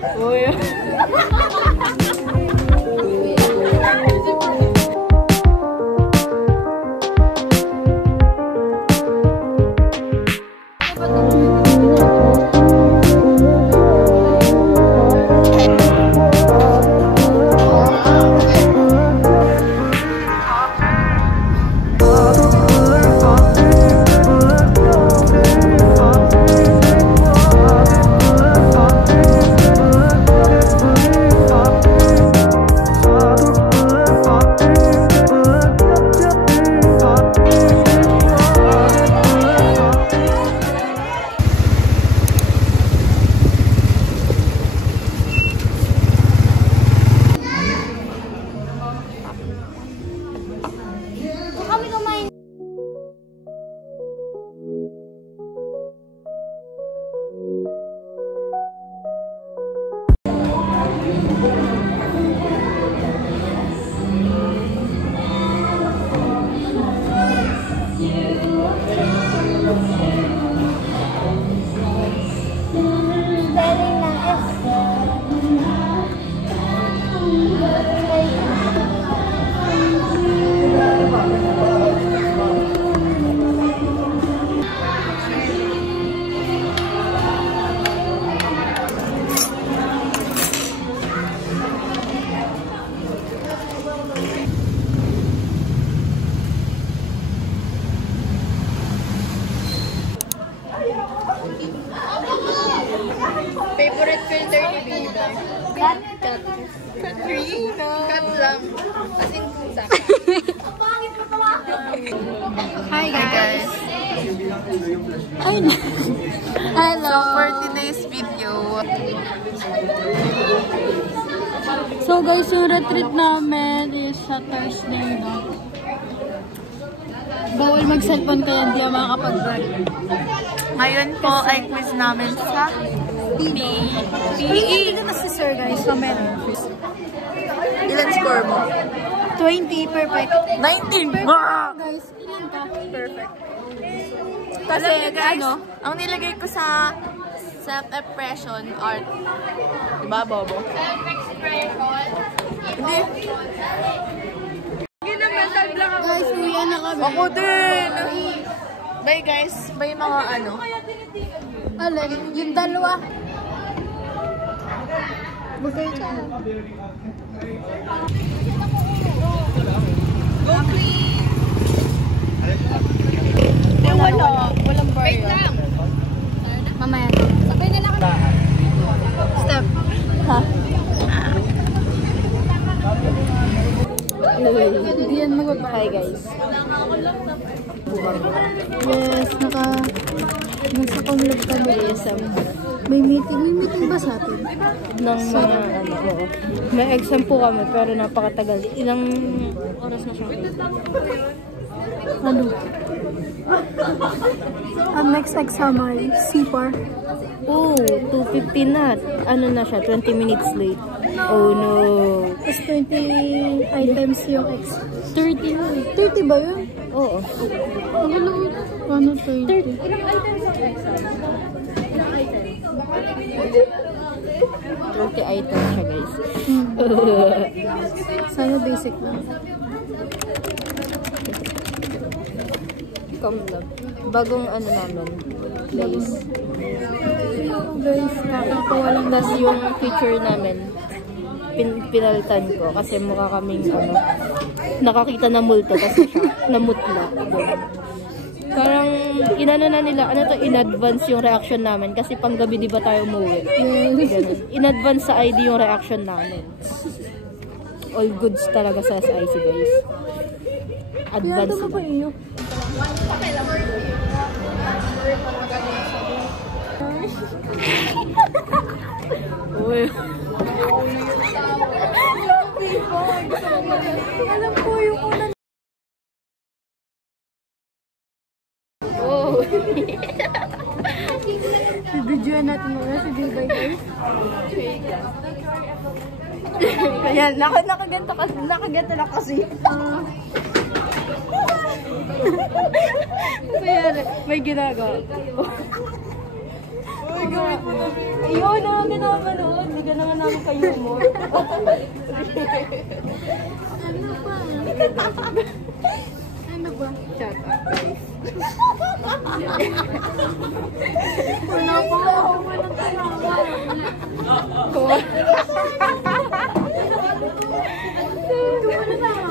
Uy. Favorite filter ni Biba? Cut. Cut lang. As in, Hi guys! Hi. Hello! So, for today's video, So guys, yung retreat namin is sa Thursday, no? Bawal mag-cellphone kaya hindi makakapag-vlog. ngayon po ay quiz namin sa PE. Hindi na si sir guys, so meron. Ilan score mo? 20, perfect. 19! Guys, ilan ka? Perfect. Kasi Alam niyo guys, ano? ang nilagay ko sa self-expression art. Diba, Bobo? Self-expression? Hindi. Hindi na mental block ako. Guys, uwian na kami. Ako din! Bye guys. Bye mga ano. Alin? Yung dalawa. Bukay ka. Go clean! Walang bar. Wait lang! Mamaya. Sabay na lang kami. Step. Ha? Hindi yan mag-bye guys. Yes, nasa Comlog kami. May meeting ba sa atin? Ng mga ano, oo. May exam po kami pero napakatagal. Ilang oras na siya? Ano? Ang next exam ay CPAR. Oh, 2:15 na. Ano na siya? 20 minutes late. Oh no. Tapos 20 items yung 30 na. 30 ba yun? Oo. Ang alam mo, paano 30? 30 items siya guys. Sana basic lang. Comlog. Bagong ano namin. Place. Guys, nakakawa lang. Tapos yung picture namin, pinalitan ko kasi mukha kaming ano, nakakita na multo kasi siya, namutla. Parang inano na nila, ano to, in advance yung reaction namin kasi panggabi di ba tayo umuwi? Ganun. In advance sa ID yung reaction namin. All goods talaga sa SIC guys. Advance. Kaya pa iyo. Uy. Alam ko yung una. Oh. Videoan natin muna si Bibay guys. Kaya nakaganto na kasi. Kaya may ginagawa. Uy, gawin mo na. Ayun na, minamanood. Hindi ka namin ka-humor. Ano ba? Shut up, guys. Wala pa ako. Walang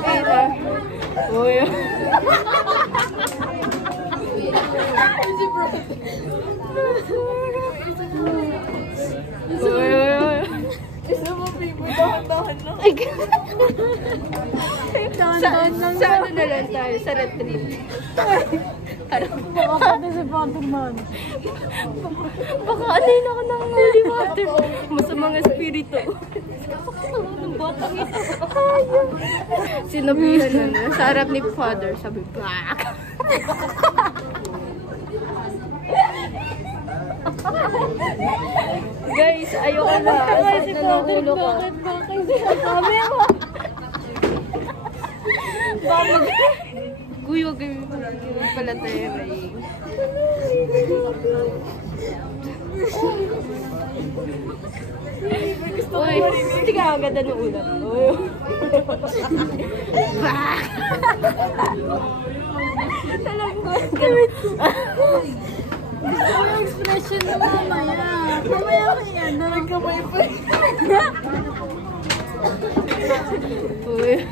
talaga. Uy. Isa mo, favorite. Dahan-dahan lang. Dahan-dahan lang. Sa ano na lang tayo? Sa retreat. Baka participante man. Baka anayin ako ng holy water. Masamang espiritu. Ng batang ito. Sinabihan na. Sa harap ni Father, sabi, black. Guys, ayoko na. Asad na ng ulo ko. Kami mo. Kuy, wag kayo pala tayo. Uy, hindi ka agad ng ulo. Uy. Gusto ko yung expression mo mamaya. Mamaya ko yan. Nagkamay pa. Uy.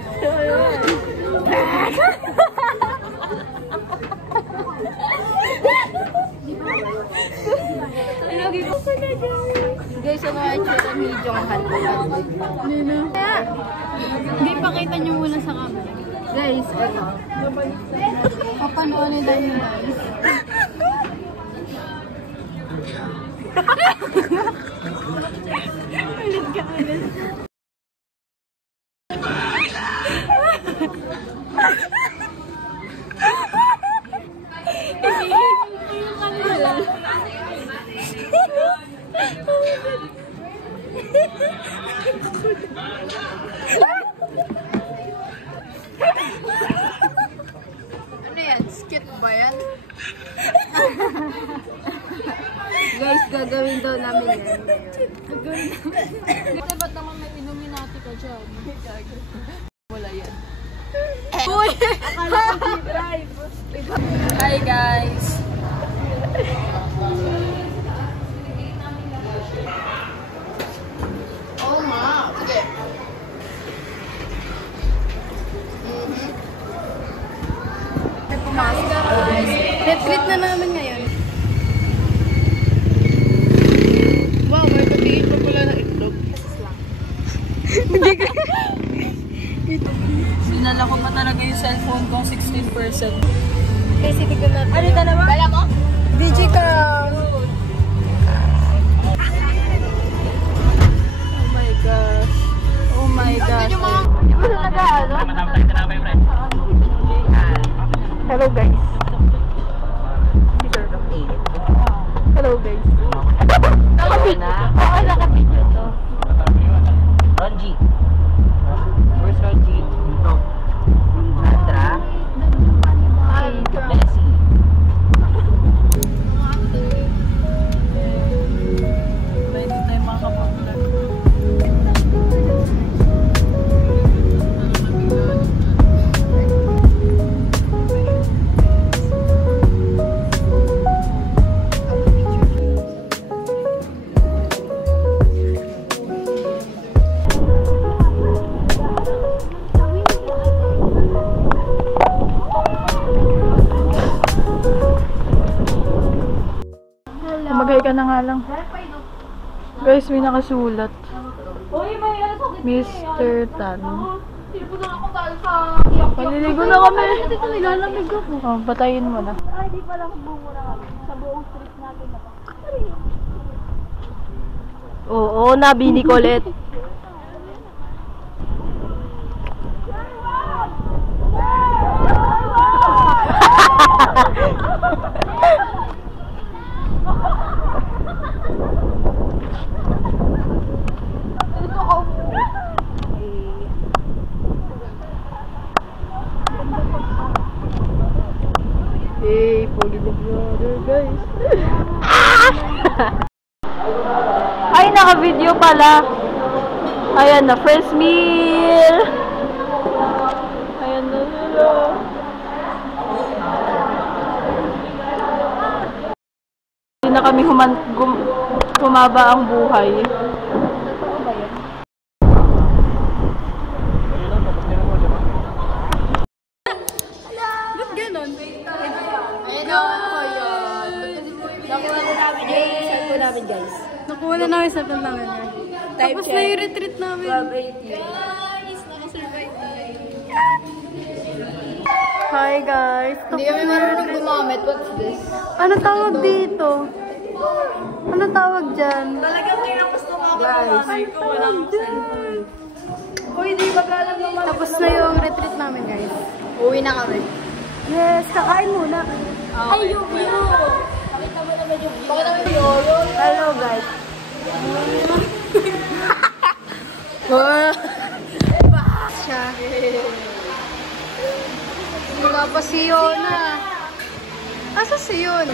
Lagi ko pa na dyan. Guys, ang mga itsura ni Jonghan. Nino. Hindi, pakita nyo muna sa camera. Guys, ano? Papanoonin lang yun, guys. Ano yan? Skit ba yan? Guys, gagawin daw namin yan. Kasi ba't naman may Illuminati ka dyan? Wala yan. Uy! Akala ko drive. Hi guys! Oh ma! Sige. Retreat na namin ngayon. Wow, may patigil pa pala ng itlog. Sinala ko pa talaga yung cellphone kong 16%. Kasi tignan natin. Ano dalawa? Bala mo? BG ka! Oh my gosh. Oh my gosh. Hello guys. Hello guys. Nakabidyo. Oo, nakabidyo to. Ronji. Where's Ronji? Sandra. Leslie. Pwede tayo makapag-vlog. Magay ka na nga lang. Guys, may nakasulat. Mr. Tan. Paliligo na kami. Nilalamig ako. Oh, patayin mo na. Ay, di pala magbumura kami. Sa buong street natin na. Oo, nabi ni Colette. Hey, pogi the brother, guys. Ay, naka-video pala. Ayan na, first meal! Ayan na sila. Hindi na kami humaba ang buhay. Ba't ganon? Nakuha na namin sa namin. Tapos na yung retreat namin. Hi guys. Hindi kami marunong gumamit. What's this? Ano tawag dito? Ano tawag dyan? Talagang tinapos nung ako gumamit ko. Wala akong cellphone. Uy, di ba galang naman? Tapos na yung retreat namin guys. Uwi na kami. Yes, kakain muna. Ay, yung view! Pakita mo naman yung view. Pakita mo yung view. Hello guys. Siya. Wala pa si Yona. Asa si Yon?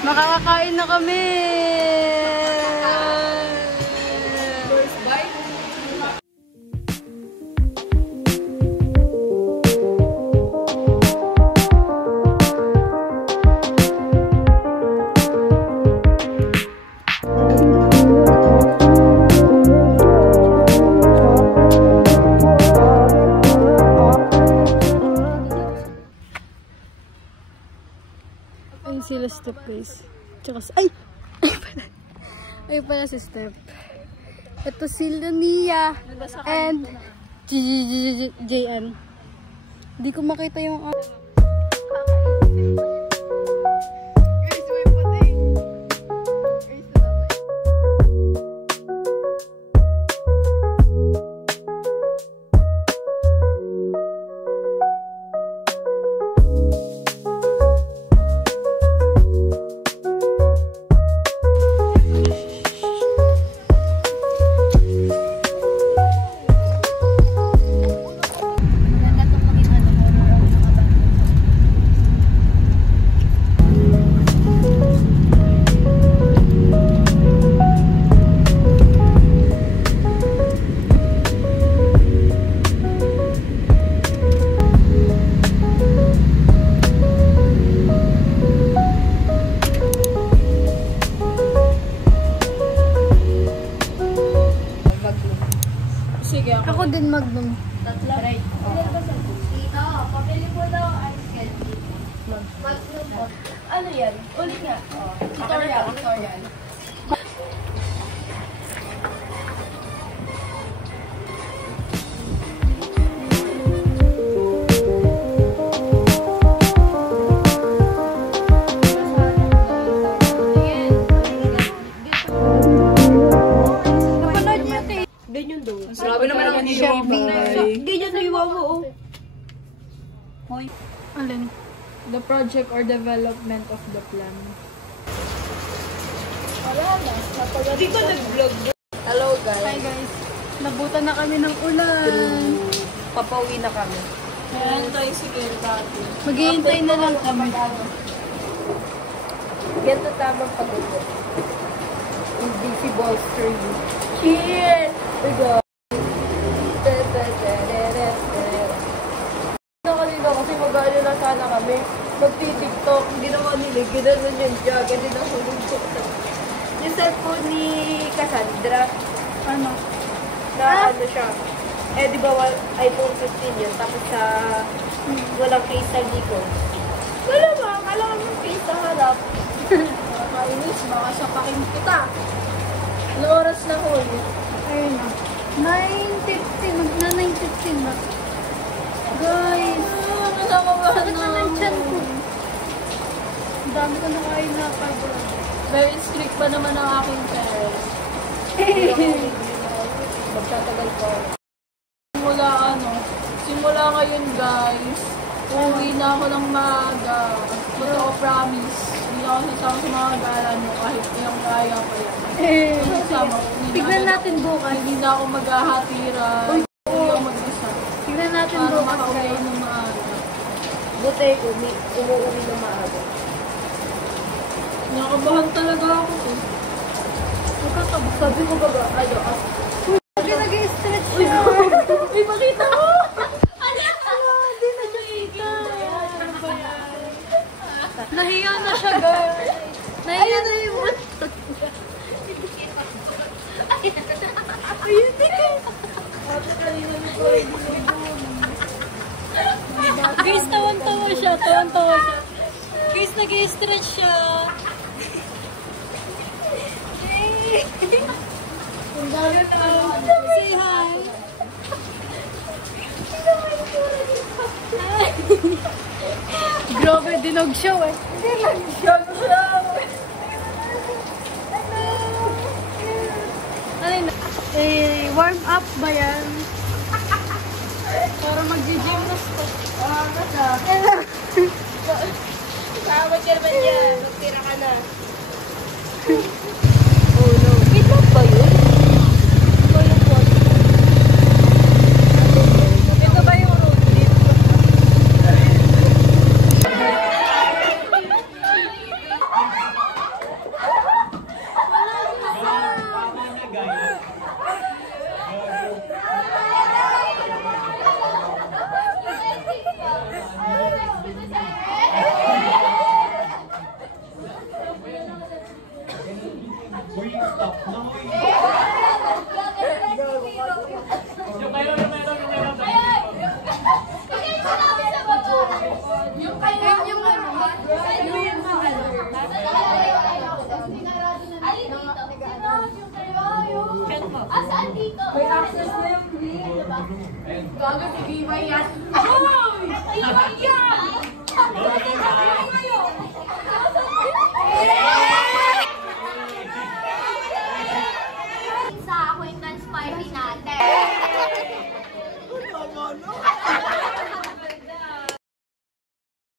Makakakain na kami. First bite. Ayun sila Step guys. Tsaka ay! Ayun pala si Step. Ito sila Nia and JN. Hindi ko makita yung ako din Magnum. Right. Tito, pabili po daw ice candy. Ano yan? Ulit nga. Tutorial. Grabe naman ang shopping na yun. Ganyan na iwa mo, oh. Alin? The project or development of the plan. Wala na. Hindi ko nag-vlog. Hello, guys. Hi guys. Nabutan na kami ng ulan. Papauwi na kami. Meron tayo si Dati. Maghihintay na lang kami. Ganito tamang pagod. Invisible for you. Cheers! Bigo. Kanina kasi mag-ano na sana kami. Magti-tiktok. Hindi naman nilig. Ginanon yung jog. Hindi na hulog ko. Yung cellphone ni Cassandra. Ano? Na ano siya. Eh di ba iPhone 15 yun. Tapos sa walang case sa likod. Wala ba? Kailangan ng case sa harap. Nakakainis, baka sapakin kita. Ilang oras na huli? Ayun na. 9:15. Na 9:15 na. Guys. Sakit na ng tiyan ko. Ang dami ko nakain na carbo. Very strict pa naman ang aking parents. Magtatagal ko. Simula ngayon guys, uuwi na ako ng maaga. Totoo, promise. Hindi ako sasama sa mga gala mo kahit yung kaya ko yan. Sasama ko. Tignan natin bukas. Hindi na ako maghahatira. Hindi ako mag-isa. Tignan natin Para bukas. makauwi ng maaga. Buti, umuwi na maaga. Nakabahan talaga ako eh. Sabi ko ba ano? Sabi nag-stretch siya. Uy, pakita mo! Hindi na siya. Nahiya na siya, guys. Nahiya na yung mata. Guys, tawan-tawa siya. Guys, nag-stretch siya. Say hi. Grabe, dinog show eh. Warm up ba yan? Para mag-gymnastic. Tawag ka naman yan. Magtira ka na. Oh no. Kidnap ba yun? Ito ba yung road dito? Saan dito? May access na yung green, diba? Gago, si Viva yan. Hoy! Viva yan! Sa acquaintance party natin.